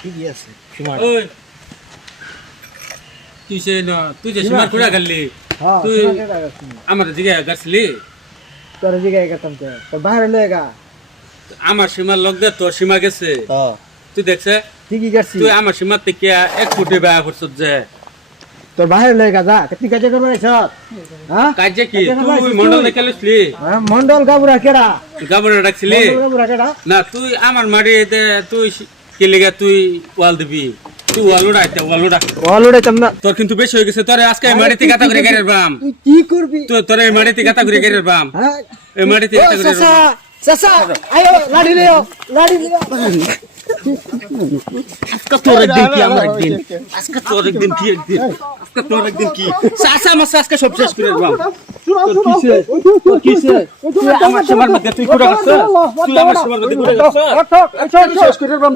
ঠিকই আছে সীমা ওই তুই সে না তুই যে সীমার খুঁড়া গেলি হ্যাঁ তুই সীমা কেডা গেছে আমার দিকে গেছলি তোর জিগাই গেতাম তো বাইরে লয়েগা আমার সীমার লোক দে তোর সীমা গেছে হ্যাঁ তুই দেখছে ঠিকই গেছি তুই আমার সীমার থেকে 1 ফুটে ব্যয় করছ যে তোর বাইরে লয়েগা যা তুই কাজে করবে আইছ হ্যাঁ কাজে কি তুই মন্ডল দেখে লইছলি হ্যাঁ মন্ডল গাবুরা কেডা গাবরে ডাকছিলি মন্ডল গাবুরা কেডা না তুই আমার মাড়িতে তুই কি লেগে তুই ওয়াল দিবি তুই ওয়াল উড়াইতে ওয়াল উড়া অলুড়াইতাম না তোর কিন্তু বেশি হয়ে গেছে তোরে আজকে এই মাড়িতে গাতা করে গেরের বাম তুই কি করবি তোর এই মাড়িতে গাতা করে গেরের বাম হ্যাঁ এই মাড়িতে গাতা করে চাচা চাচা আয়ো লাড়ি লিও আজকে তোর একদিন কি আমার একদিন আজকে তোর একদিন কি একদিন আজকে তোর একদিন কি চাচা আমার আজকে সব শেষ করে বাম তোর কিসে তুই আমার সবার মধ্যে তুই কুড়া করছ তুই আমার সবার মধ্যে কুড়া করছ শেষ করে বাম